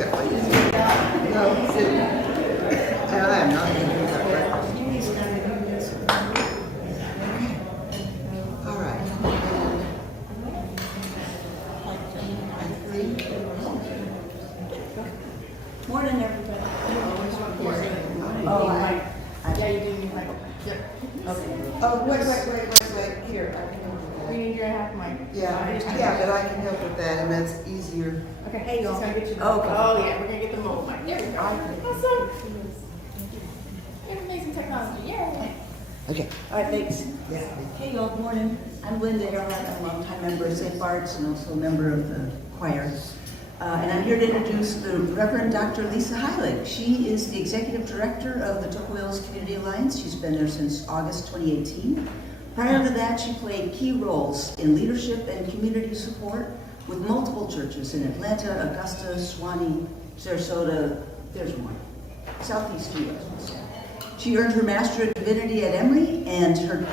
that way, isn't it? No, I am not going to do that breakfast. All right. Morning, everybody. Oh, right. Yeah, you do need my. Yep. Okay. Oh, wait. Here. You need your half mic. Yeah, but I can help with that, and that's easier. Okay. Hey, y'all. Get you. Okay. Oh yeah, we're gonna get the mobile mic. There we go. Awesome. You have amazing technology. Yeah. Okay. All right, thanks. Yeah. Hey, y'all, good morning. I'm Linda Earhart. I'm a longtime member of St. Bart's and also a member of the choir. And I'm here to introduce the Reverend Dr. Lisa Heilig. She is the Executive Director of the Toco Hills Community Alliance. She's been there since August 2018. Prior to that, she played key roles in leadership and community support with multiple churches in Atlanta, Augusta, Suwanee, Sarasota, there's one, Southeast U.S. She earned her Master of Divinity at Emory and her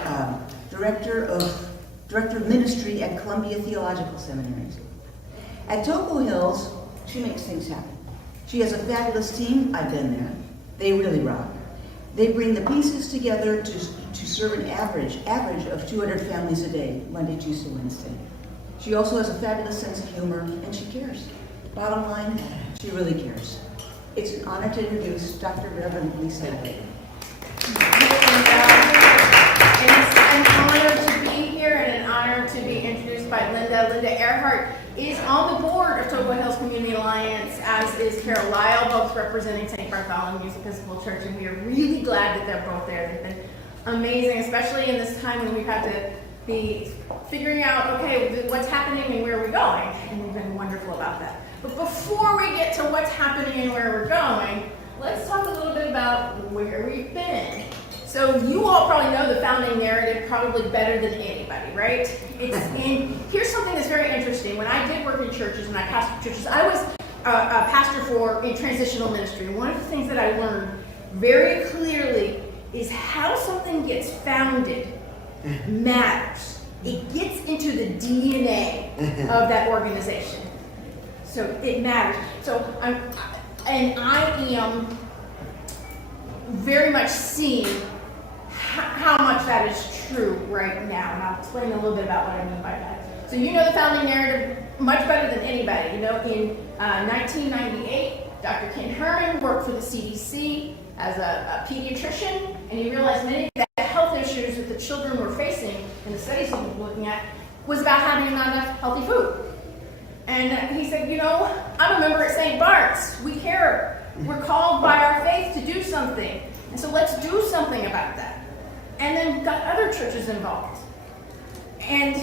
Director of Ministry at Columbia Theological Seminary. At Toco Hills, she makes things happen. She has a fabulous team. I've been there. They really rock. They bring the pieces together to serve an average of 200 families a day, Monday, Tuesday, Wednesday. She also has a fabulous sense of humor, and she cares. Bottom line, she really cares. It's an honor to introduce Dr. Reverend Lisa Heilig. It's an honor to be here and an honor to be introduced by Linda. Linda Earhart is on the board of Toco Hills Community Alliance, as is Carol Lyle, both representing St. Bartholomew's Episcopal Church, and we are really glad that they're both there. They've been amazing, especially in this time when we've had to be figuring out, okay, what's happening and where are we going, and we've been wonderful about that. But before we get to what's happening and where we're going, let's talk a little bit about where we've been. So you all probably know the founding narrative probably better than anybody, right? And here's something that's very interesting. When I did work in churches and I pastored churches, I was a pastor in transitional ministry. One of the things that I learned very clearly is how something gets founded matters. It gets into the DNA of that organization. So it matters. So I am very much seeing how much that is true right now, and I'll explain a little bit about what I mean by that. So you know the founding narrative much better than anybody. You know, in 1998, Dr. Ken Herman worked for the CDC as a pediatrician, and he realized many of the health issues that the children were facing in the studies he was looking at was about having not enough healthy food. And he said, you know, I'm a member at St. Bart's. We care. We're called by our faith to do something. And so let's do something about that. And then got other churches involved. And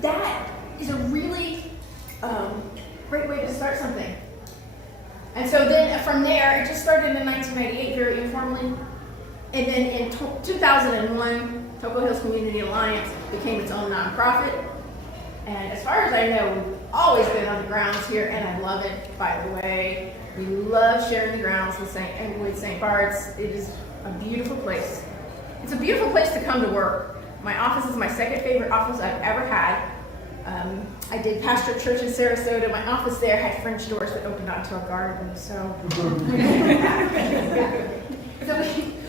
that is a really great way to start something. And so then from there, it just started in 1998 very informally. And then in 2001, Toco Hills Community Alliance became its own nonprofit. And as far as I know, we've always been on the grounds here, and I love it, by the way. We love sharing the grounds with St. Bart's. It is a beautiful place. It's a beautiful place to come to work. My office is my second favorite office I've ever had. I did pastor church in Sarasota. My office there had French doors that opened onto a garden. So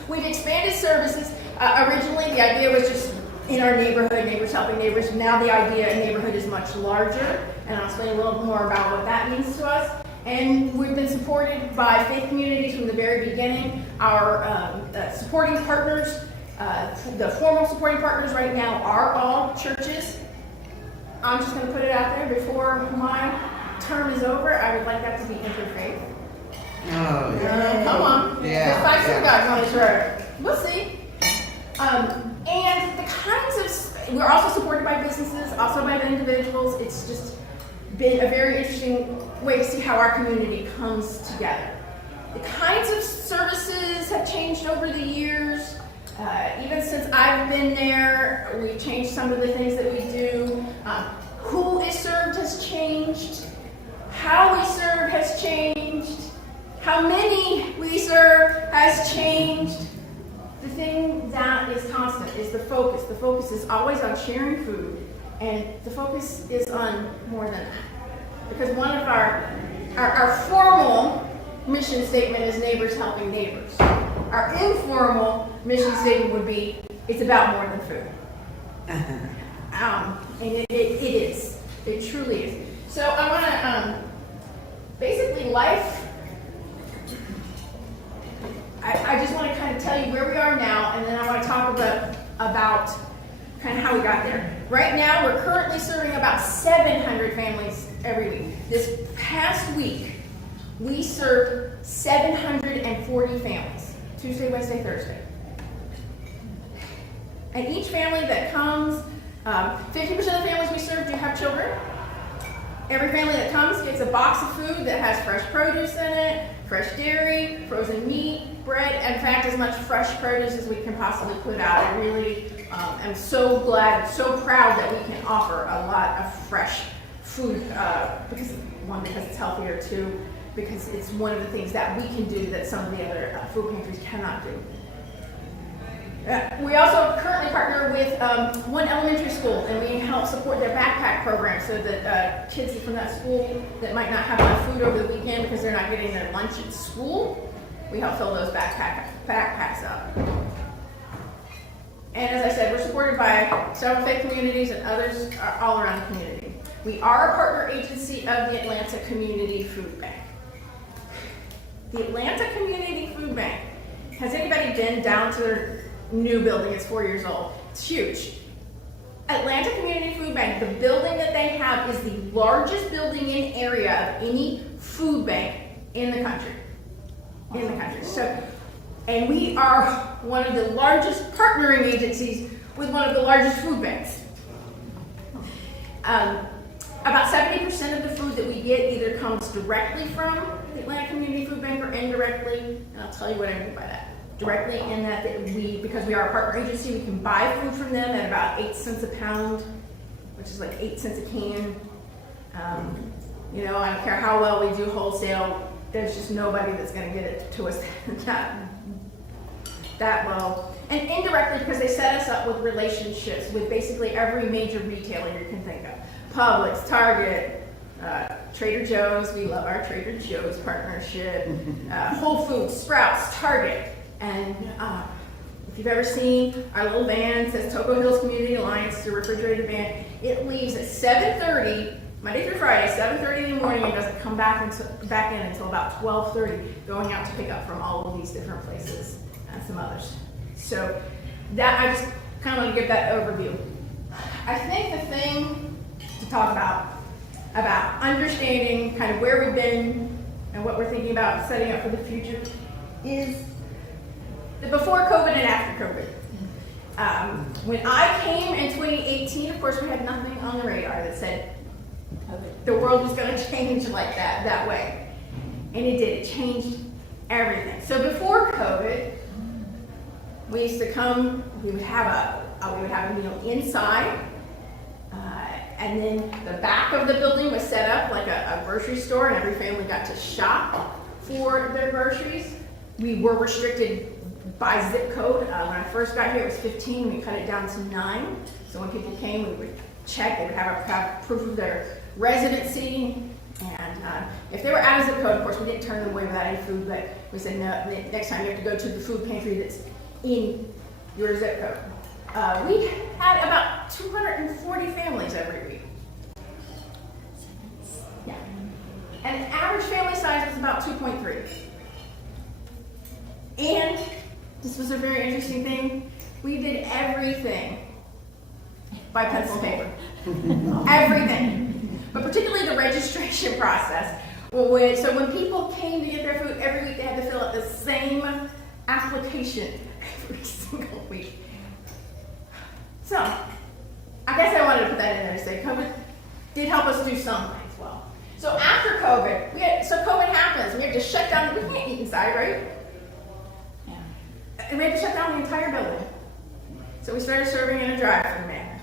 we've expanded services. Originally, the idea was just in our neighborhood, neighbors helping neighbors. Now the idea in neighborhood is much larger, and I'll explain a little more about what that means to us. And we've been supported by faith communities from the very beginning. Our supporting partners, the formal supporting partners right now are all churches. I'm just going to put it out there, before my term is over, I would like that to be interfaith. Oh, yeah. Come on. Yeah. There's 5 synagogues on this road. We'll see. And the kinds of, we're also supported by businesses, also by individuals. It's just been a very interesting way to see how our community comes together. The kinds of services have changed over the years. Even since I've been there, we've changed some of the things that we do. Who is served has changed. How we serve has changed. How many we serve has changed. The thing that is constant is the focus. The focus is always on sharing food, and the focus is on more than that. Because one of our Our formal mission statement is neighbors helping neighbors. Our informal mission statement would be, it's about more than food. And it is. It truly is. So I want to, basically life, I just want to kind of tell you where we are now, and then I want to talk about kind of how we got there. Right now, we're currently serving about 700 families every week. This past week, we served 740 families, Tuesday, Wednesday, Thursday. And each family that comes, 50% of the families we serve do have children. Every family that comes gets a box of food that has fresh produce in it, fresh dairy, frozen meat, bread, in fact, as much fresh produce as we can possibly put out. I really am so glad, so proud that we can offer a lot of fresh food, because it's healthier, two, because it's one of the things that we can do that some of the other food pantries cannot do. We also currently partner with one elementary school, and we help support their backpack program so that kids from that school that might not have enough food over the weekend because they're not getting their lunch at school, we help fill those backpacks up. And as I said, we're supported by several faith communities and others all around the community. We are a partner agency of the Atlanta Community Food Bank. The Atlanta Community Food Bank, has anybody been down to their new building? It's 4 years old. It's huge. Atlanta Community Food Bank, the building that they have is the largest building in area of any food bank in the country. So, and we are one of the largest partnering agencies with one of the largest food banks. About 70% of the food that we get either comes directly from the Atlanta Community Food Bank or indirectly, and I'll tell you what I mean by that. Directly in that because we are a partner agency, we can buy food from them at about 8 cents a pound, which is like 8 cents a can. I don't care how well we do wholesale, there's just nobody that's going to get it to us that well. And indirectly, because they set us up with relationships with basically every major retailer you can think of. Publix, Target, Trader Joe's, we love our Trader Joe's partnership, Whole Foods, Sprouts, Target. And if you've ever seen our little van, it says Toco Hills Community Alliance, it's a refrigerated van. It leaves at 7:30, Monday through Friday, 7:30 in the morning, and doesn't come back in until about 12:30, going out to pick up from all of these different places and some others. So that, I just kind of want to give that overview. I think the thing to talk about understanding kind of where we've been and what we're thinking about setting up for the future is the before COVID and after COVID. When I came in 2018, of course, we had nothing on the radar that said the world was going to change like that way. And it did. It changed everything. So before COVID, we used to come, we would have a meal inside, and then the back of the building was set up like a grocery store, and every family got to shop for their groceries. We were restricted by zip code. When I first got here, it was 15. We cut it down to 9. So when people came, we would check. They would have proof of their residency. And if they were out of zip code, of course, we didn't turn them away without any food. But we said, no, next time you have to go to the food pantry that's in your zip code. We had about 240 families every week. Yeah. And the average family size was about 2.3. And this was a very interesting thing. We did everything by pencil and paper. Everything. But particularly the registration process. So when people came to get their food every week, they had to fill out the same application every single week. So, I guess I wanted to put that in there to say COVID did help us do some things well. So after COVID, COVID happens. We had to shut down. We can't eat inside, right? And we had to shut down the entire building. So we started serving in a drive-thru manner.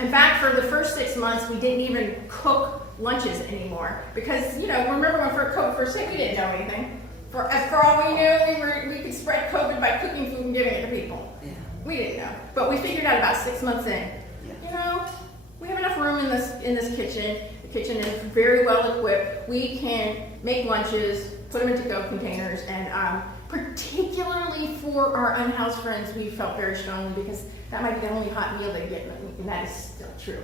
In fact, for the first 6 months, we didn't even cook lunches anymore because, remember when COVID first hit, we didn't know anything. For all we knew, we could spread COVID by cooking food and giving it to people. Yeah. We didn't know, but we figured out about 6 months in. Yeah. We have enough room in this kitchen. The kitchen is very well equipped. We can make lunches, put them in to-go containers, and particularly for our unhoused friends, we felt very strongly because that might be the only hot meal they get in the week, and that is still true.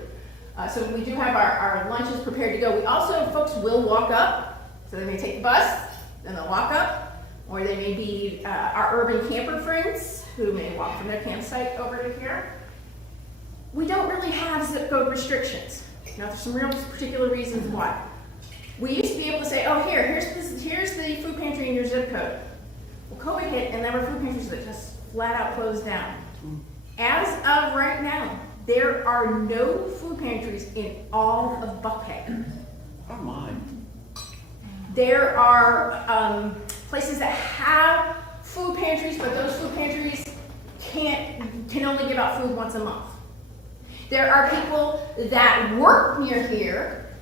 So we do have our lunches prepared to go. We also, folks will walk up, so they may take the bus, then they'll walk up, or they may be our urban camper friends who may walk from their campsite over to here. We don't really have zip code restrictions. Now, there's some real particular reasons why. We used to be able to say, oh, here's the food pantry in your zip code. Well, COVID hit, and there were food pantries that just flat out closed down. As of right now, there are no food pantries in all of Buckhead. Oh my. There are places that have food pantries, but those food pantries can only give out food once a month. There are people that work near here,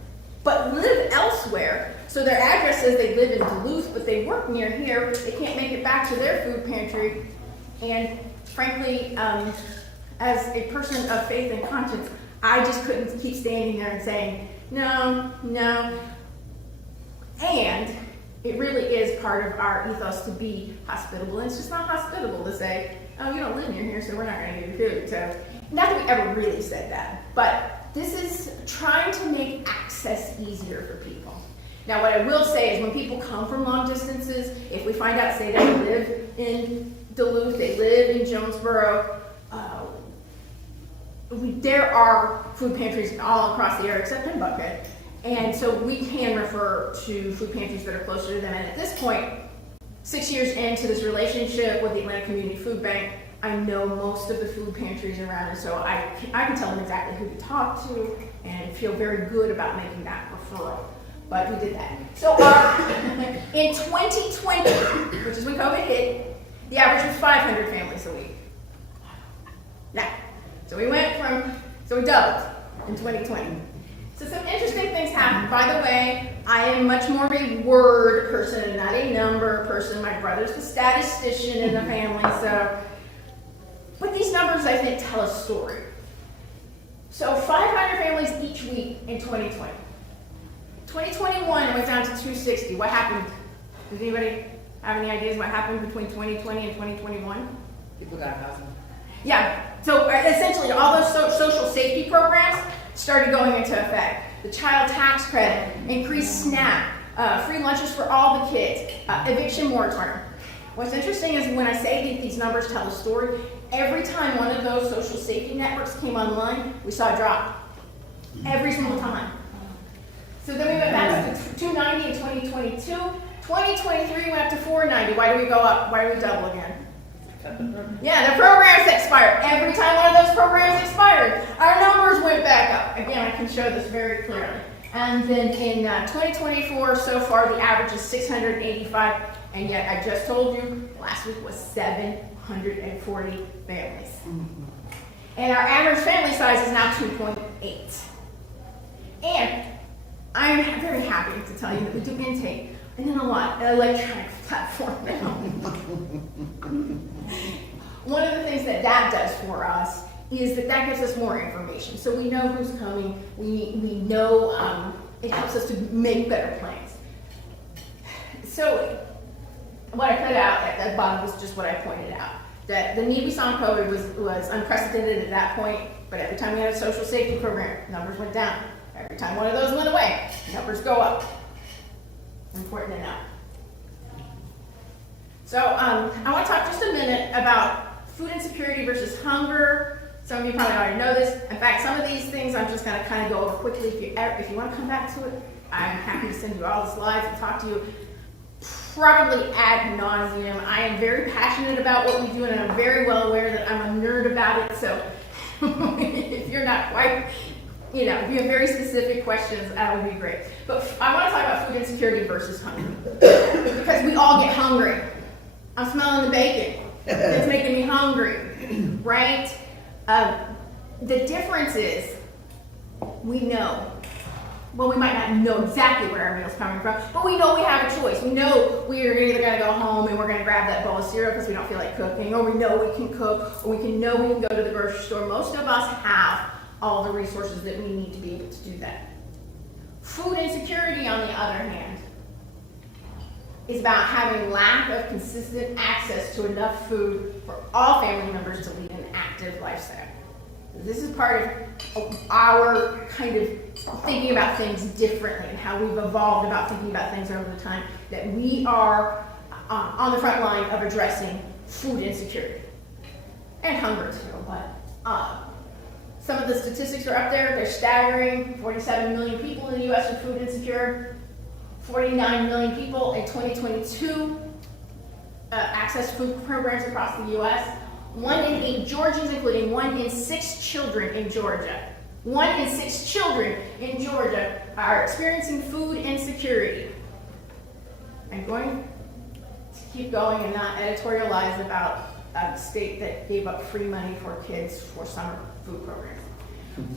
but live elsewhere. So their address says they live in Duluth, but they work near here. They can't make it back to their food pantry. And frankly, as a person of faith and conscience, I just couldn't keep standing there and saying, no. And it really is part of our ethos to be hospitable. And it's just not hospitable to say, oh, you don't live near here, so we're not going to give you food. So, not that we ever really said that, but this is trying to make access easier for people. Now, what I will say is when people come from long distances, if we find out, say they live in Duluth, they live in Jonesboro, there are food pantries all across the area except in Buckhead. And so we can refer to food pantries that are closer to them. And at this point, 6 years into this relationship with the Atlanta Community Food Bank, I know most of the food pantries around, and so I can tell them exactly who to talk to and feel very good about making that referral. But we did that. So in 2020, which is when COVID hit, the average was 500 families a week. Now, so we doubled in 2020. So some interesting things happened. By the way, I am much more of a word person and not a number person. My brother's the statistician in the family, but these numbers, I think, tell a story. So 500 families each week in 2020. 2021, it went down to 260. What happened? Does anybody have any ideas what happened between 2020 and 2021? People got housing. Yeah, so essentially all those social safety programs started going into effect. The child tax credit, increased SNAP, free lunches for all the kids, eviction moratorium. What's interesting is when I say these numbers tell a story, every time one of those social safety networks came online, we saw a drop. Every single time. So then we went back to 290 in 2022. 2023 went up to 490. Why do we go up? Why do we double again? Yeah, the programs expired. Every time one of those programs expired, our numbers went back up. Again, I can show this very clearly. And then in 2024, so far, the average is 685. And yet, I just told you, last week was 740 families. And our average family size is now 2.8. And I'm very happy to tell you that we do intake, and then an electronic platform now. One of the things that does for us is that gives us more information. So we know who's coming, we know it helps us to make better plans. So what I put out at the bottom was just what I pointed out. That the need we saw in COVID was unprecedented at that point, but every time we had a social safety program, numbers went down. Every time one of those went away, numbers go up. Important to know. So I want to talk just a minute about food insecurity versus hunger. Some of you probably already know this. In fact, some of these things I'm just going to kind of go over quickly. If you want to come back to it, I'm happy to send you all the slides and talk to you probably ad nauseum. I am very passionate about what we do, and I'm very well aware that I'm a nerd about it. So if you're not quite, if you have very specific questions, that would be great. But I want to talk about food insecurity versus hunger. Because we all get hungry. I'm smelling the bacon. It's making me hungry, right? The difference is we know. Well, we might not know exactly where our meal's coming from, but we know we have a choice. We know we're either going to go home and we're going to grab that bowl of cereal because we don't feel like cooking, or we know we can cook, or we can go to the grocery store. Most of us have all the resources that we need to be able to do that. Food insecurity, on the other hand, is about having lack of consistent access to enough food for all family members to lead an active lifestyle. This is part of our kind of thinking about things differently and how we've evolved about thinking about things over the time, that we are on the front line of addressing food insecurity and hunger too. But some of the statistics are up there. They're staggering. 47 million people in the U.S. are food insecure. 49 million people in 2022 access food programs across the U.S. 1 in 8 Georgians, including 1 in 6 children in Georgia. 1 in 6 children in Georgia are experiencing food insecurity. I'm going to keep going and not editorialize about a state that gave up free money for kids for summer food programs.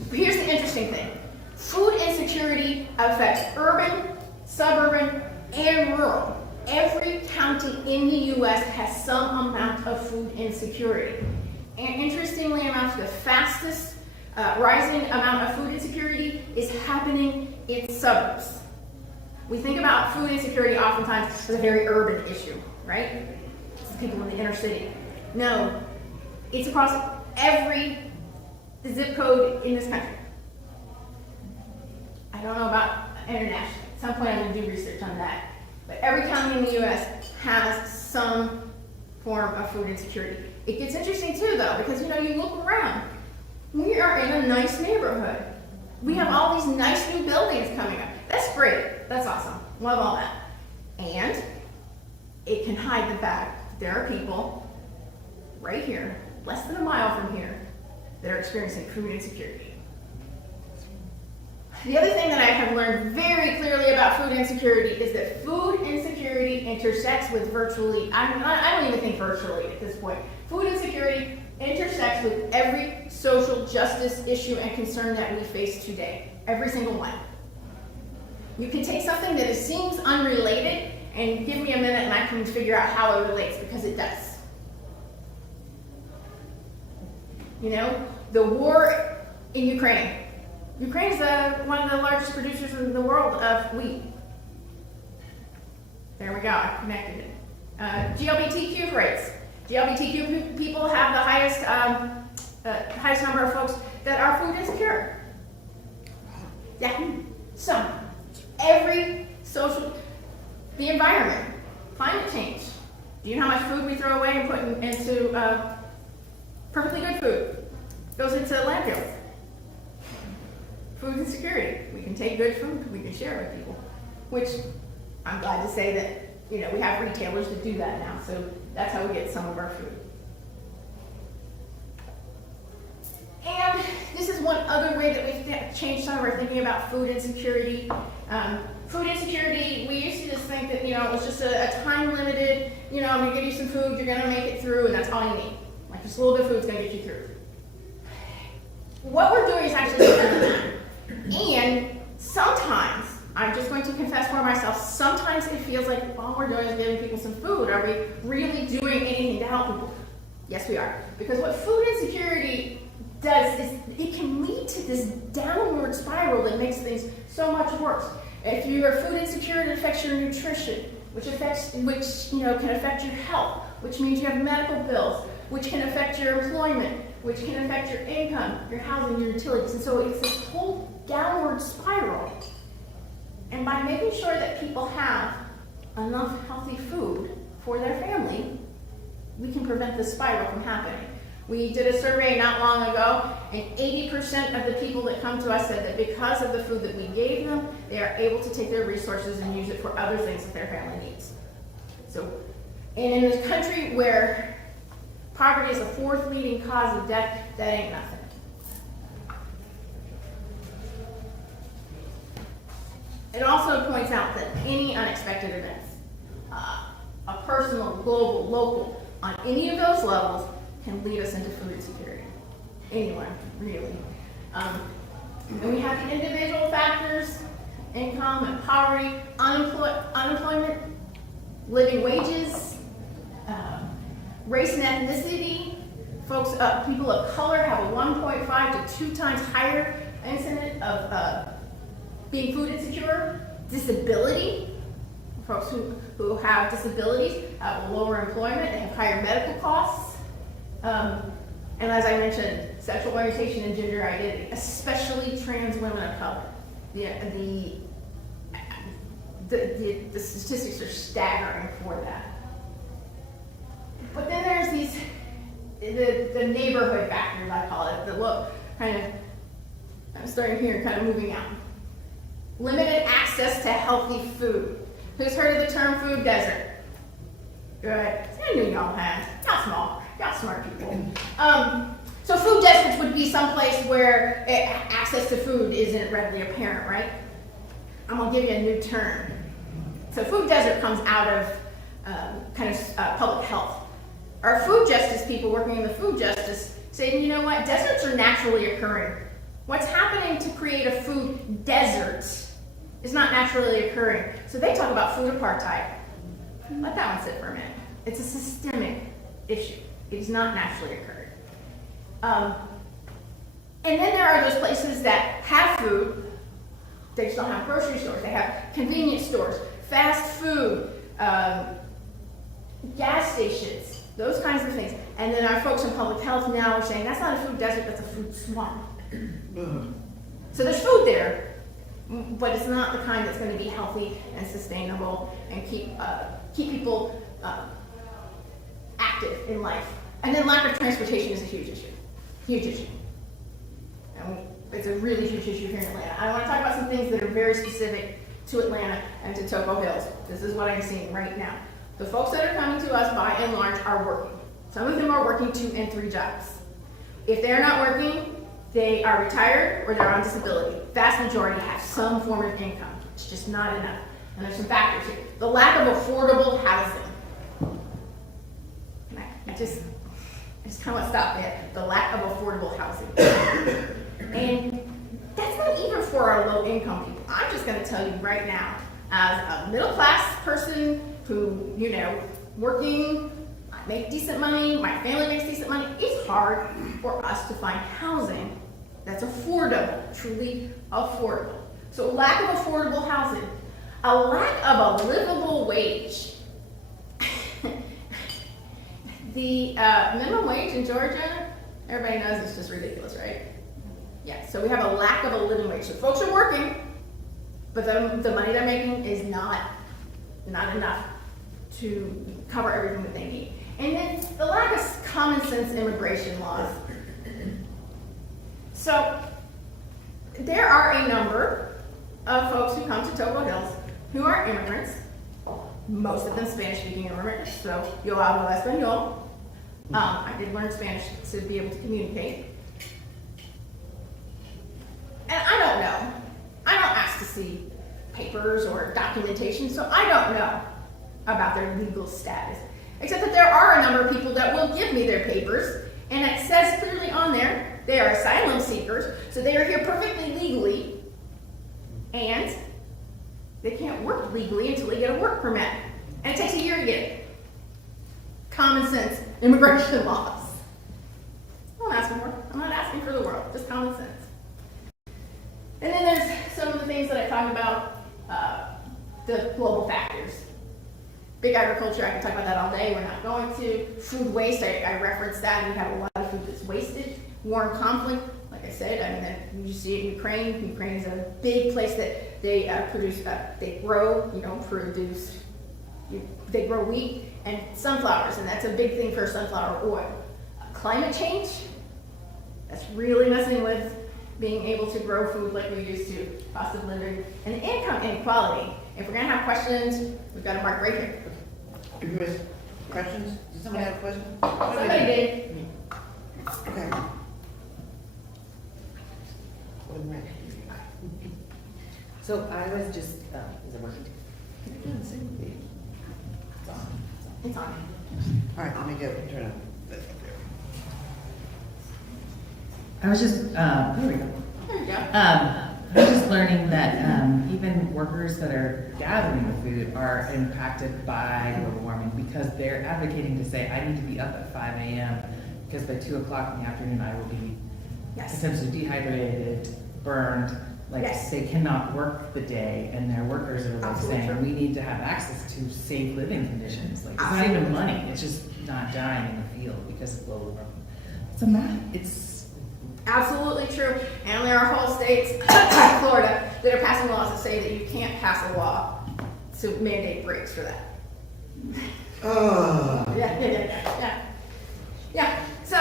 But here's the interesting thing. Food insecurity affects urban, suburban, and rural. Every county in the U.S. has some amount of food insecurity. And interestingly enough, the fastest rising amount of food insecurity is happening in suburbs. We think about food insecurity oftentimes as a very urban issue, right? It's people in the inner city. No, it's across every zip code in this country. I don't know about international. At some point I'm going to do research on that. But every county in the U.S. has some form of food insecurity. It gets interesting too, though, because you look around. We are in a nice neighborhood. We have all these nice new buildings coming up. That's great. That's awesome. Love all that. And it can hide the fact that there are people right here, less than a mile from here, that are experiencing food insecurity. The other thing that I have learned very clearly about food insecurity is that food insecurity intersects with virtually, I don't even think virtually at this point. Food insecurity intersects with every social justice issue and concern that we face today. Every single one. You can take something that seems unrelated and give me a minute and I can figure out how it relates, because it does. The war in Ukraine. Ukraine is one of the largest producers in the world of wheat. There we go, I connected it. GLBTQ rates. GLBTQ people have the highest number of folks that are food insecure. Yeah. So, every social, the environment, climate change. Do you know how much food we throw away and put into perfectly good food? Goes into landfills. Food insecurity. We can take good food, we can share it with people. Which, I'm glad to say that, we have retailers that do that now, so that's how we get some of our food. And this is one other way that we've changed some of our thinking about food insecurity. Food insecurity, we used to just think that, it was just a time limited, I'm gonna give you some food, you're gonna make it through, and that's all you need. Like, just a little bit of food's gonna get you through. What we're doing is actually different than that. And sometimes, I'm just going to confess for myself, sometimes it feels like all we're doing is giving people some food. Are we really doing anything to help people? Yes, we are. Because what food insecurity does is it can lead to this downward spiral that makes things so much worse. If you are food insecure, it affects your nutrition, which can affect your health, which means you have medical bills, which can affect your employment, which can affect your income, your housing, your utilities. And so it's this whole downward spiral. And by making sure that people have enough healthy food for their family, we can prevent the spiral from happening. We did a survey not long ago, and 80% of the people that come to us said that because of the food that we gave them, they are able to take their resources and use it for other things that their family needs. So, and in this country where poverty is the 4th leading cause of death, that ain't nothing. It also points out that any unexpected events, a personal, global, local, on any of those levels, can lead us into food insecurity. Anyone, really. And we have the individual factors, income and poverty, unemployment, living wages, race and ethnicity. Folks, people of color have a 1.5 to 2 times higher incident of being food insecure, disability. Folks who have disabilities have lower employment, they have higher medical costs. And as I mentioned, sexual orientation and gender identity, especially trans women of color. The statistics are staggering for that. But then there's the neighborhood factors, I call it, I'm starting here and kind of moving out. Limited access to healthy food. Who's heard of the term food desert? Right, I knew y'all had. Y'all smart people. So food deserts would be someplace where access to food isn't readily apparent, right? I'm gonna give you a new term. So food desert comes out of public health. Our food justice people working in the food justice say, you know what, deserts are naturally occurring. What's happening to create a food desert is not naturally occurring. So they talk about food apartheid. Let that one sit for a minute. It's a systemic issue. It is not naturally occurring. And then there are those places that have food. They just don't have grocery stores. They have convenience stores, fast food, gas stations, those kinds of things. And then our folks in public health now are saying, that's not a food desert, that's a food swamp. So there's food there, but it's not the kind that's going to be healthy and sustainable and keep people active in life. And then lack of transportation is a huge issue. Huge issue. And it's a really huge issue here in Atlanta. I want to talk about some things that are very specific to Atlanta and to Toco Hills. This is what I'm seeing right now. The folks that are coming to us, by and large, are working. Some of them are working 2 and 3 jobs. If they're not working, they are retired or they're on disability. Vast majority have some form of income. It's just not enough. And there's some factors here. The lack of affordable housing. I just kind of want to stop there. The lack of affordable housing. And that's not even for our low income people. I'm just going to tell you right now, as a middle class person who, working, I make decent money, my family makes decent money, it's hard for us to find housing that's affordable, truly affordable. So lack of affordable housing, a lack of a livable wage. The minimum wage in Georgia, everybody knows it's just ridiculous, right? Yeah, so we have a lack of a living wage. So folks are working, but the money they're making is not enough to cover everything that they need. And then the lack of common sense immigration laws. So there are a number of folks who come to Toco Hills who are immigrants, most of them Spanish-speaking immigrants, so yo hablo español. I did learn Spanish to be able to communicate. And I don't know. I don't ask to see papers or documentation, so I don't know about their legal status. Except that there are a number of people that will give me their papers, and it says clearly on there, they are asylum seekers, so they are here perfectly legally, and they can't work legally until they get a work permit. And it takes a year to get it. Common sense immigration laws. I'm not asking for it. I'm not asking for the world, just common sense. And then there's some of the things that I talked about, the global factors. Big agriculture, I can talk about that all day, we're not going to. Food waste, I referenced that, we have a lot of food that's wasted. War and conflict, like I said, you see it in Ukraine. Ukraine is a big place that they they grow wheat and sunflowers, and that's a big thing for sunflower oil. Climate change, that's really messing with being able to grow food like we used to, cost of living, and income inequality. If we're gonna have questions, we've got to mark right here. Questions? Does somebody have a question? Somebody did. Okay. So I was just, is it working? It's on. All right, let me go, turn it. I was just, there we go. There you go. I was just learning that even workers that are gathering the food are impacted by global warming because they're advocating to say, I need to be up at 5 a.m. because by 2 o'clock in the afternoon I will be Yes. essentially dehydrated, burned, Like, Yes. they cannot work the day, and their workers are like Absolutely saying, true. we need to have access to safe living conditions. Like, it's not even money, it's just not dying in the field because of global warming. It's a math, it's, Absolutely true. And there are whole states, like Florida, that are passing laws that say that you can't pass a law to mandate breaks for that. Yeah. So,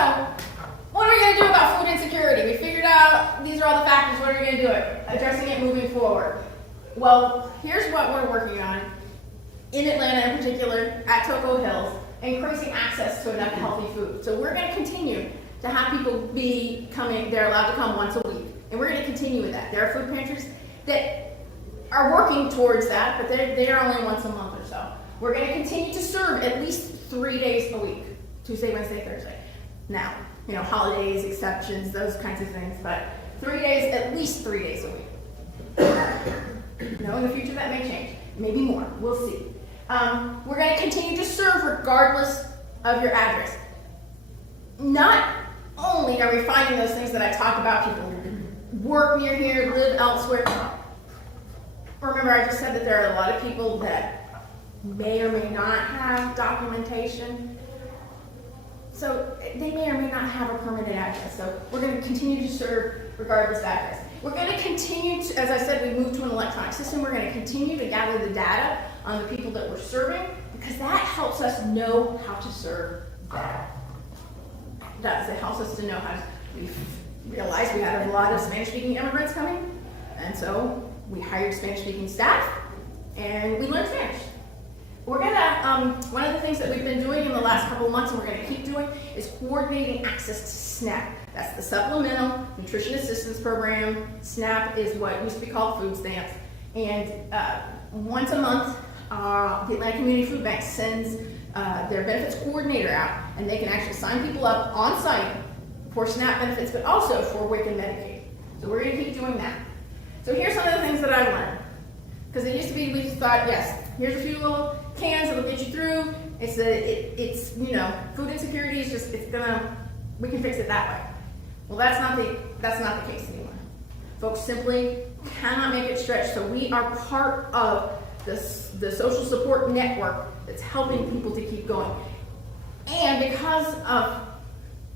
what are we going to do about food insecurity? We figured out these are all the factors. What are we going to do? Addressing it moving forward. Well, here's what we're working on in Atlanta in particular, at Toco Hills, increasing access to enough healthy food. So we're going to continue to have people be coming, they're allowed to come once a week. And we're going to continue with that. There are food pantries that are working towards that, but they're only once a month or so. We're going to continue to serve at least 3 days a week, Tuesday, Wednesday, Thursday. Now, holidays, exceptions, those kinds of things, but 3 days, at least 3 days a week. In the future that may change, maybe more, we'll see. We're going to continue to serve regardless of your address. Not only are we finding those things that I talk about, people work near here, live elsewhere. Remember, I just said that there are a lot of people that may or may not have documentation. So they may or may not have a permanent address. So we're going to continue to serve regardless of address. We're going to continue to, as I said, we moved to an electronic system. We're going to continue to gather the data on the people that we're serving because that helps us know how to serve better. It helps us to know how to, we realized we had a lot of Spanish-speaking immigrants coming, and so we hired Spanish-speaking staff, and we learned Spanish. We're gonna, one of the things that we've been doing in the last couple of months, and we're gonna keep doing, is coordinating access to SNAP. That's the Supplemental Nutrition Assistance Program. SNAP is what used to be called food stamps, and once a month, the Atlanta Community Food Bank sends their benefits coordinator out, and they can actually sign people up on site for SNAP benefits, but also for WIC and Medicaid. So we're going to keep doing that. So here's some of the things that I've learned. Because it used to be, we thought, yes, here's a few little cans that'll get you through. It's food insecurity is just, we can fix it that way. Well, that's not the case anymore. Folks simply cannot make it stretch. So we are part of the social support network that's helping people to keep going. And because of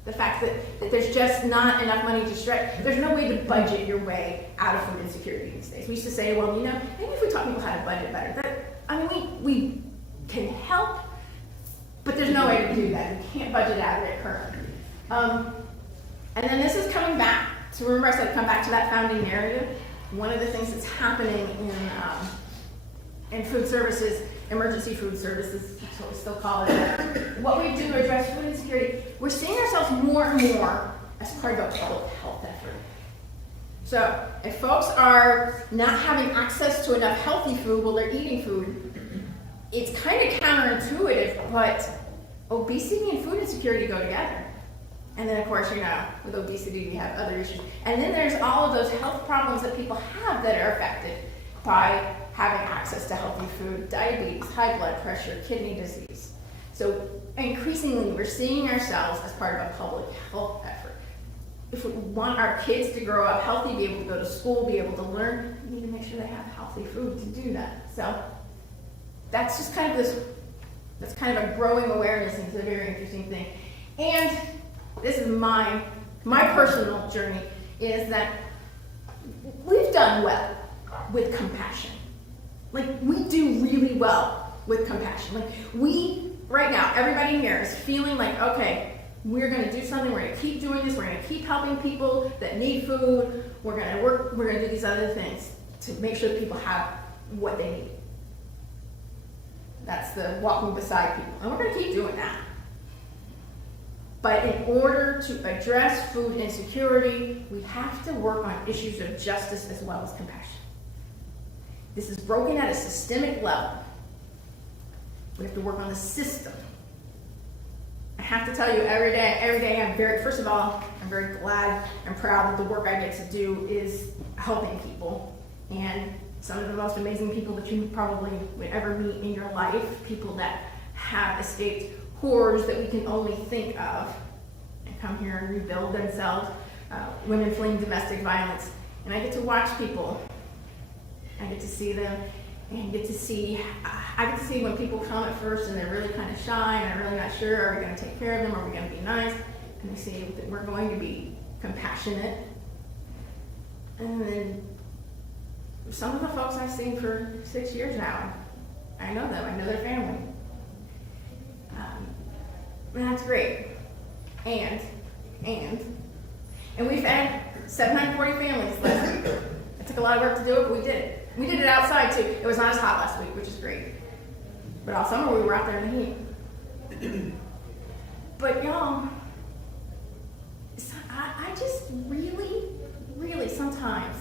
the fact that there's just not enough money to stretch, there's no way to budget your way out of food insecurity these days. We used to say, well, maybe if we taught people how to budget better. We can help, but there's no way to do that. We can't budget out of it currently. And then this is coming back. So remember I said come back to that founding narrative. One of the things that's happening in food services, emergency food services, that's what we still call it. What we do to address food insecurity, we're seeing ourselves more and more as part of a public health effort. So if folks are not having access to enough healthy food while they're eating food, it's kind of counterintuitive, but obesity and food insecurity go together. And then of course, with obesity, we have other issues. And then there's all of those health problems that people have that are affected by having access to healthy food: diabetes, high blood pressure, kidney disease. So increasingly, we're seeing ourselves as part of a public health effort. If we want our kids to grow up healthy, be able to go to school, be able to learn, we need to make sure they have healthy food to do that. So that's just kind of a growing awareness, and it's a very interesting thing. And this is my personal journey, is that we've done well with compassion. Like, we do really well with compassion. Like, right now, everybody here is feeling like, okay, we're going to do something, we're going to keep doing this, we're going to keep helping people that need food, we're going to work, we're going to do these other things to make sure that people have what they need. That's the walking beside people, and we're going to keep doing that. But in order to address food insecurity, we have to work on issues of justice as well as compassion. This is broken at a systemic level. We have to work on the system. I have to tell you, every day first of all, I'm very glad and proud that the work I get to do is helping people. And some of the most amazing people that you probably would ever meet in your life, people that have escaped horrors that we can only think of and come here and rebuild themselves, women fleeing domestic violence. and I get to watch people. I get to see them, and I get to see when people come at first and they're really kind of shy and are really not sure, are we going to take care of them, are we going to be nice? And I see that we're going to be compassionate. And then some of the folks I've seen for 6 years now, I know them, I know their family. And that's great. And we've had 740 families last week. It took a lot of work to do it, but we did it. We did it outside too. It was not as hot last week, which is great. But all summer we were out there in the heat. But y'all, I just really sometimes,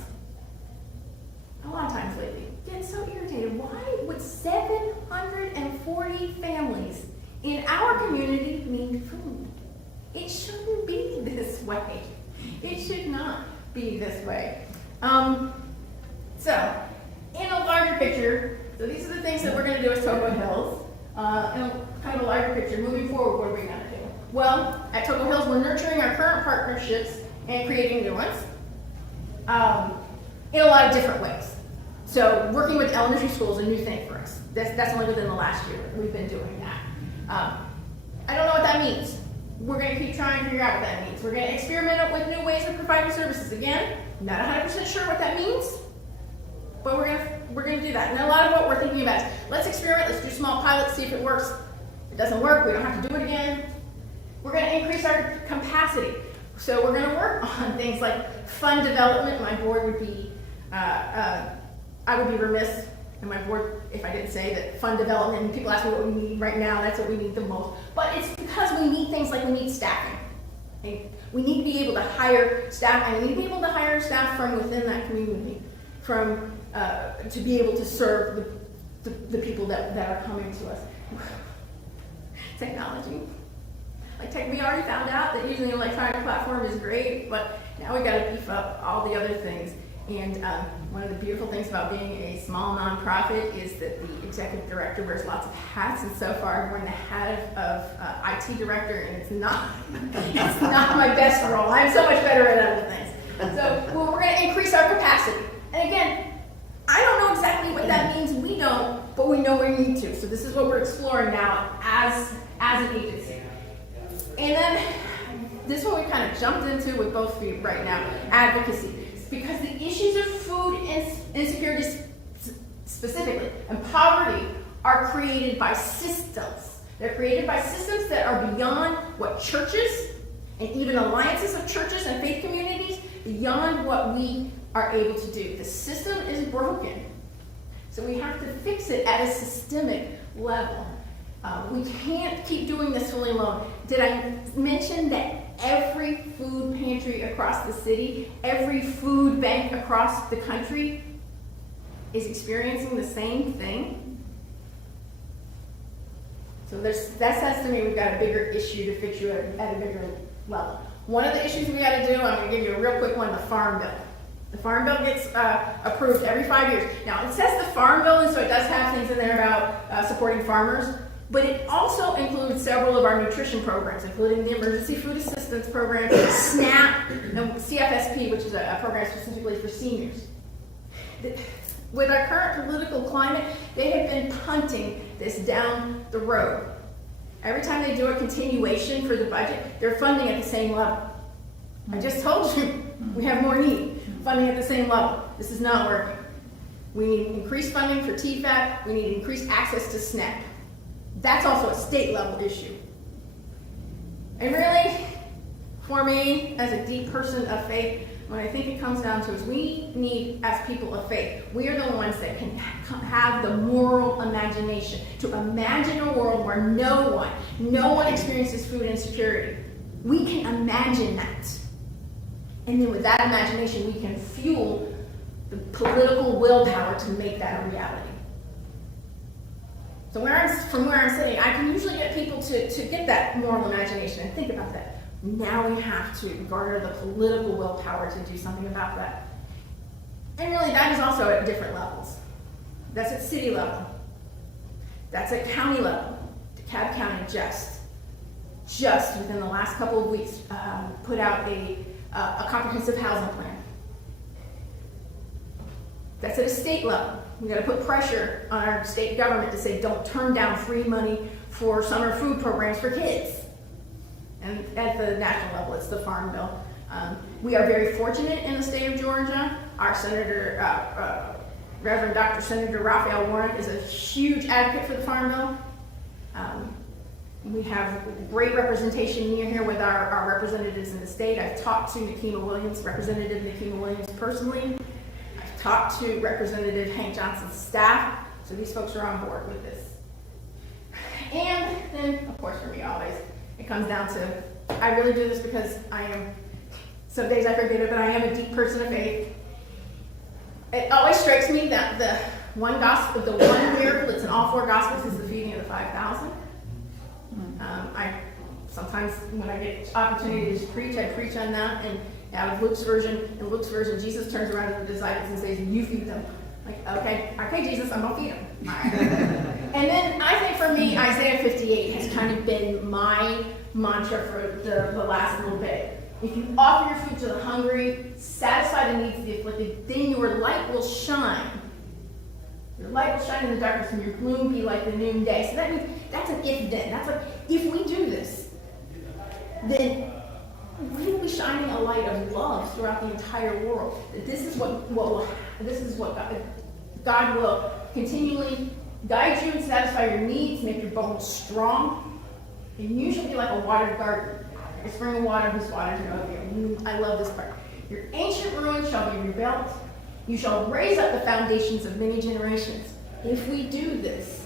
a lot of times lately, get so irritated. Why would 740 families in our community need food? It shouldn't be this way. It should not be this way. So, in a larger picture, so these are the things that we're going to do as Toco Hills. In a kind of a larger picture, moving forward, what are we going to do? Well, at Toco Hills, we're nurturing our current partnerships and creating new ones in a lot of different ways. So, working with elementary schools is a new thing for us. That's only within the last year we've been doing that. I don't know what that means. We're going to keep trying to figure out what that means. We're going to experiment with new ways of providing services. Again, not 100% sure what that means, but we're going to do that. And a lot of what we're thinking about is, let's experiment, let's do small pilots, see if it works. If it doesn't work, we don't have to do it again. We're going to increase our capacity. So we're going to work on things like fund development. My board would be, I would be remiss in my board if I didn't say that fund development, and people ask me what we need right now, that's what we need the most. But it's because we need things like we need staffing. Okay? We need to be able to hire staff, and we need to be able to hire staff from within that community, to be able to serve the people that are coming to us. Technology. We already found out that using the electronic platform is great, but now we got to beef up all the other things. And one of the beautiful things about being a small nonprofit is that the executive director wears lots of hats, and so far I'm wearing the hat of IT director, and it's not my best role. I'm so much better at other things. So we're going to increase our capacity. And again, I don't know exactly what that means. We don't, but we know we need to. So this is what we're exploring now as an agency. And then this one we kind of jumped into with both feet right now, advocacy. Because the issues of food insecurity specifically and poverty are created by systems. They're created by systems that are beyond what churches and even alliances of churches and faith communities, beyond what we are able to do. The system is broken. So we have to fix it at a systemic level. We can't keep doing this fully alone. Did I mention that every food pantry across the city, every food bank across the country is experiencing the same thing? So that says to me we've got a bigger issue to fix at a bigger level. One of the issues we got to do, I'm going to give you a real quick one, the Farm Bill. The Farm Bill gets approved every 5 years. Now, it says the Farm Bill, and so it does have things in there about supporting farmers. But it also includes several of our nutrition programs, including the Emergency Food Assistance Program, SNAP, and CFSP, which is a program specifically for seniors. With our current political climate, they have been punting this down the road. Every time they do a continuation for the budget, they're funding at the same level. I just told you, we have more need. Funding at the same level. This is not working. We need increased funding for TFAP. We need increased access to SNAP. That's also a state level issue. And really, for me, as a deep person of faith, what I think it comes down to is we need, as people of faith, we are the ones that can have the moral imagination to imagine a world where no one experiences food insecurity. We can imagine that. And then with that imagination, we can fuel the political willpower to make that a reality. So from where I'm sitting, I can usually get people to get that moral imagination and think about that. Now we have to garner the political willpower to do something about that. And really, that is also at different levels. That's at city level. That's at county level. DeKalb County just within the last couple of weeks put out a comprehensive housing plan. That's at a state level. We got to put pressure on our state government to say, don't turn down free money for summer food programs for kids. And at the national level, it's the Farm Bill. We are very fortunate in the state of Georgia. Our Senator, Reverend Dr. Senator Raphael Warnock is a huge advocate for the Farm Bill. We have great representation near here with our representatives in the state. I've talked to Representative Nikema Williams personally. I've talked to Representative Hank Johnson's staff, so these folks are on board with this. And then, of course, for me always, it comes down to, I really do this because some days I forget it, but I am a deep person of faith. It always strikes me that the one miracle that's in all four Gospels is the feeding of the 5,000. Sometimes when I get opportunity to preach, I preach on that. And out of Luke's version, Jesus turns around to the disciples and says, "You feed them." Like, okay, Jesus, I'm gonna feed them. And then I think for me, Isaiah 58 has kind of been my mantra for the last little bit. If you offer your food to the hungry, satisfy the needs of the afflicted, then your light will shine. Your light will shine in the darkness, and your gloom be like the noonday. So that means that's an if-then. That's like, if we do this, then we will be shining a light of love throughout the entire world. This is what God will continually guide you and satisfy your needs, make your bones strong, and you shall be like a watered garden, a spring of water whose waters are over you. I love this part. Your ancient ruins shall be rebuilt. You shall raise up the foundations of many generations. If we do this,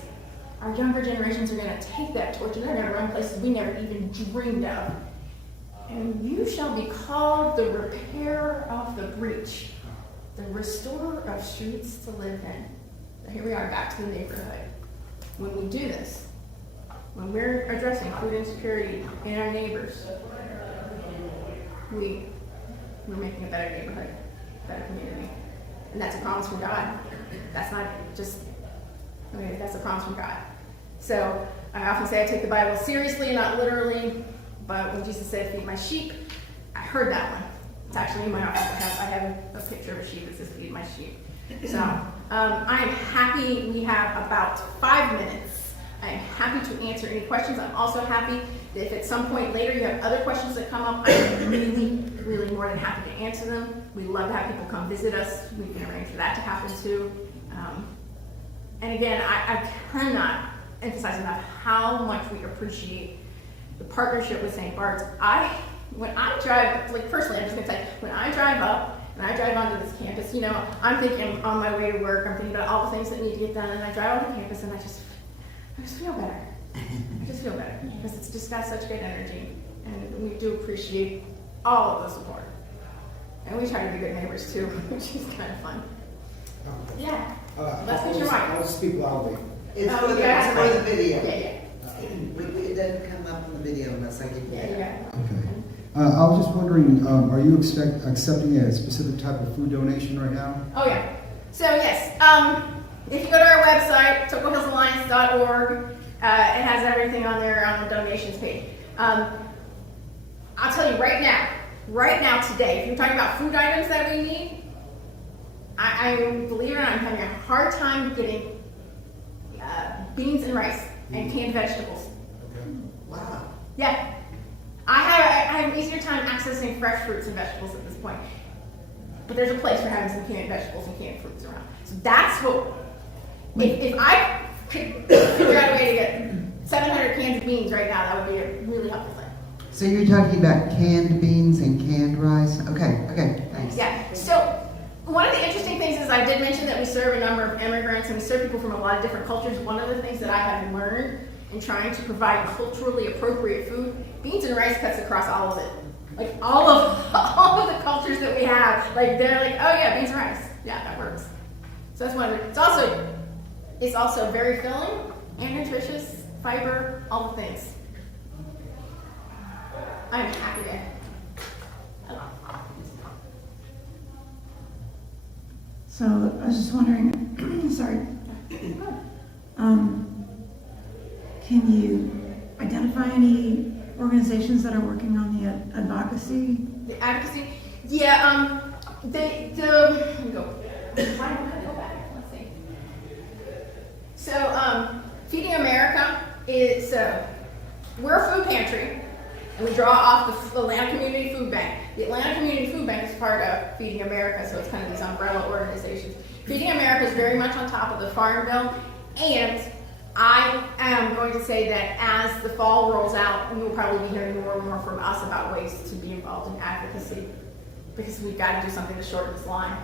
our younger generations are going to take that torch and they're going to run places we never even dreamed of. And you shall be called the repairer of the breach, the restorer of streets to live in. So here we are back to the neighborhood. When we do this, when we're addressing food insecurity in our neighbors, we're making a better neighborhood, a better community. And that's a promise from God. That's not just, that's a promise from God. So I often say I take the Bible seriously and not literally, but when Jesus said, "Feed my sheep," I heard that one. It's actually in my office. I have a picture of a sheep that says, "Feed my sheep." So I am happy we have about 5 minutes. I am happy to answer any questions. I'm also happy that if at some point later you have other questions that come up, I'm really more than happy to answer them. We love to have people come visit us. We can arrange for that to happen too. And again, I cannot emphasize enough how much we appreciate the partnership with St. Bart's. When I drive, like personally, I'm just gonna say, when I drive up and I drive onto this campus, I'm thinking on my way to work, I'm thinking about all the things that need to get done, and I drive onto campus and I just feel better. I just feel better because it's just got such good energy, and we do appreciate all of the support. And we try to be good neighbors too, which is kind of fun. Yeah. Let's get your mic. I'll speak loudly. It's for the video. Yeah. It doesn't come up in the video unless I get that. Yeah. Okay. I was just wondering, are you accepting a specific type of food donation right now? Oh yeah. So yes, if you go to our website, tocohillsalliance.org, it has everything on there on the donations page. I'll tell you right now, today, if you're talking about food items that we need, I believe it or not, I'm having a hard time getting beans and rice and canned vegetables. Okay. Wow. Yeah. I have an easier time accessing fresh fruits and vegetables at this point. But there's a place for having some canned vegetables and canned fruits around. So that's what, if I could figure out a way to get 700 cans of beans right now, that would be a really helpful thing. So you're talking about canned beans and canned rice? Okay, thanks. Yeah, so one of the interesting things is I did mention that we serve a number of immigrants and we serve people from a lot of different cultures. One of the things that I have learned in trying to provide culturally appropriate food, beans and rice cuts across all of it. Like all of the cultures that we have, like they're like, oh yeah, beans and rice. Yeah, that works. So that's one of it. It's also very filling and nutritious, fiber, all the things. I'm happy to. So I was just wondering, sorry, can you identify any organizations that are working on the advocacy? The advocacy? Yeah, let me go. So, Feeding America is, we're a food pantry, and we draw off the Atlanta Community Food Bank. The Atlanta Community Food Bank is part of Feeding America, so it's kind of these umbrella organizations. Feeding America is very much on top of the Farm Bill, and I am going to say that as the fall rolls out, we will probably be hearing more and more from us about ways to be involved in advocacy, because we've got to do something to shorten this line.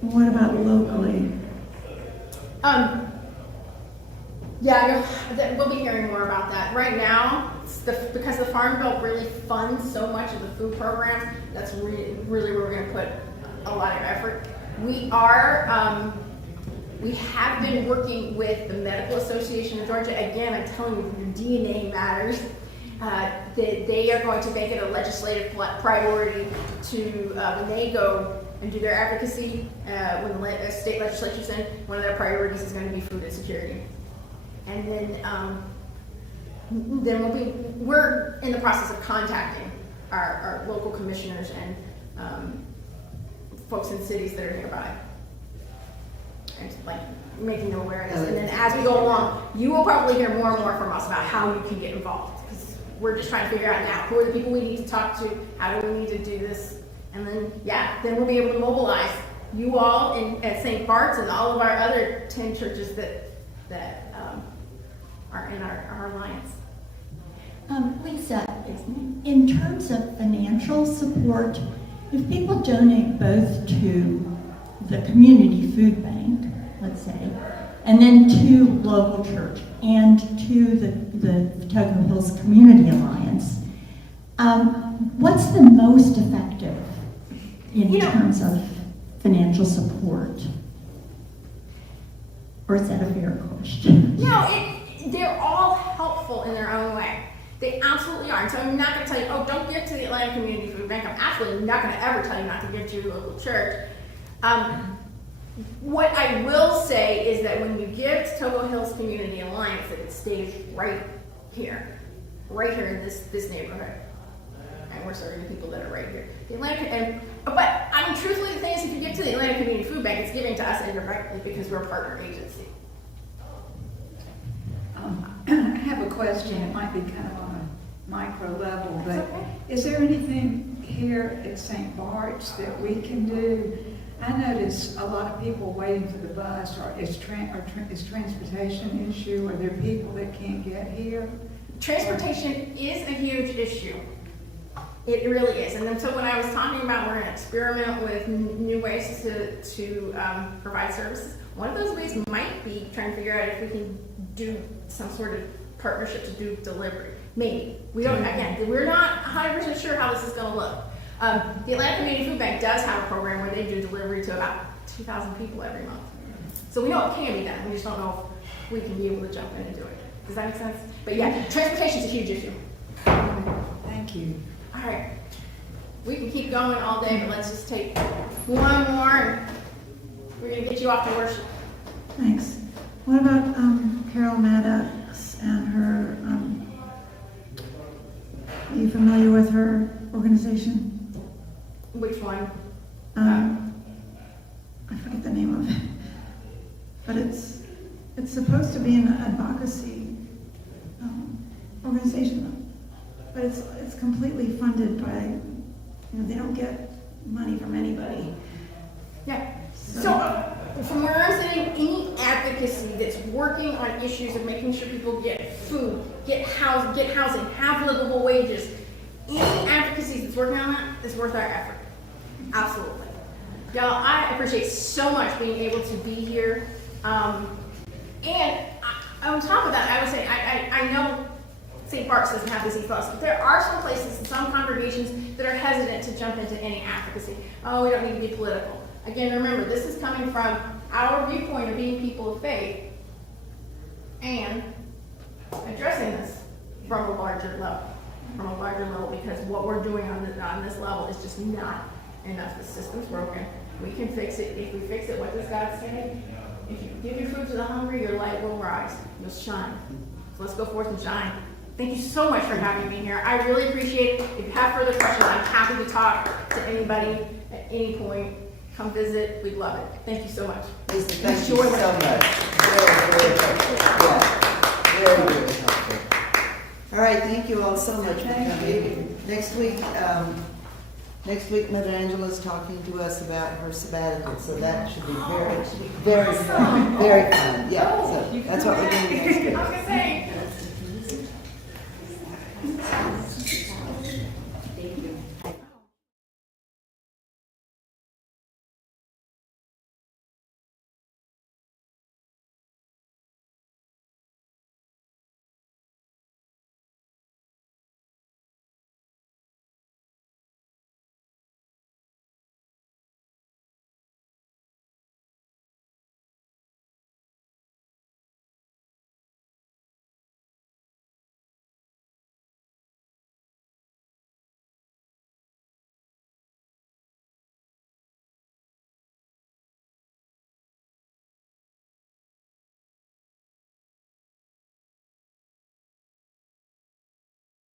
What about locally? Yeah, we'll be hearing more about that. Right now, because the Farm Bill really funds so much of the food programs, that's really where we're going to put a lot of effort. We have been working with the Medical Association of Georgia. Again, I'm telling you, your DNA matters. They are going to make it a legislative priority to, when they go and do their advocacy, when the state legislature's in, one of their priorities is going to be food insecurity. And then we're in the process of contacting our local commissioners and folks in cities that are nearby, and like making them aware of this. And then as we go along, you will probably hear more and more from us about how you can get involved, because we're just trying to figure out now who are the people we need to talk to, how do we need to do this, and then we'll be able to mobilize you all at St. Bart's and all of our other 10 churches that are in our alliance. Lisa, in terms of financial support, if people donate both to the community food bank, let's say, and then to local church and to the Toco Hills Community Alliance, what's the most effective in terms of financial support? Or is that a fair question? No, they're all helpful in their own way. They absolutely are. And so I'm not going to tell you, oh, don't give to the Atlanta Community Food Bank. I'm absolutely not going to ever tell you not to give to your local church. What I will say is that when you give to Toco Hills Community Alliance, that it stays right here in this neighborhood. And we're serving the people that are right here. But I mean, truthfully, the thing is, if you give to the Atlanta Community Food Bank, it's giving to us indirectly because we're a partner agency. I have a question. It might be kind of on a micro level, but okay. Is there anything here at St. Bart's that we can do? I notice a lot of people waiting for the bus, or is transportation issue? Are there people that can't get here? Transportation is a huge issue. It really is. And then so when I was talking about we're going to experiment with new ways to provide services, one of those ways might be trying to figure out if we can do some sort of partnership to do delivery. Maybe. We don't, again, we're not 100% sure how this is going to look. The Atlanta Community Food Bank does have a program where they do delivery to about 2,000 people every month. So we know it can be done. We just don't know if we can be able to jump in and do it. Does that make sense? But yeah, transportation is a huge issue. Thank you. All right. We can keep going all day, but let's just take one more and we're going to get you off to worship. Thanks. What about Carol Maddox and her, are you familiar with her organization? Which one? I forget the name of it. But it's supposed to be an advocacy organization, but it's completely funded by, they don't get money from anybody. Yeah. So from where I'm sitting, any advocacy that's working on issues of making sure people get food, get housing, have livable wages, any advocacy that's working on that is worth our effort. Absolutely. Y'all, I appreciate so much being able to be here. And on top of that, I would say, I know St. Bart's doesn't have this ethos, but there are some places and some congregations that are hesitant to jump into any advocacy. Oh, we don't need to be political. Again, remember, this is coming from our viewpoint of being people of faith and addressing this from a larger level. Because what we're doing on this level is just not enough. The system's broken. We can fix it. If we fix it, what does God say? If you give your food to the hungry, your light will rise. You'll shine. So let's go forth and shine. Thank you so much for having me here. I really appreciate it. If you have further questions, I'm happy to talk to anybody at any point. come visit. We'd love it. Thank you so much. Lisa, thank you so much. Very helpful. Yeah, very helpful. All right, thank you all so much for coming. Next week, Mother Angela's talking to us about her sabbatical, so that should be very, very fun. Very fun. Yeah, so that's what we're doing next week. I was gonna say,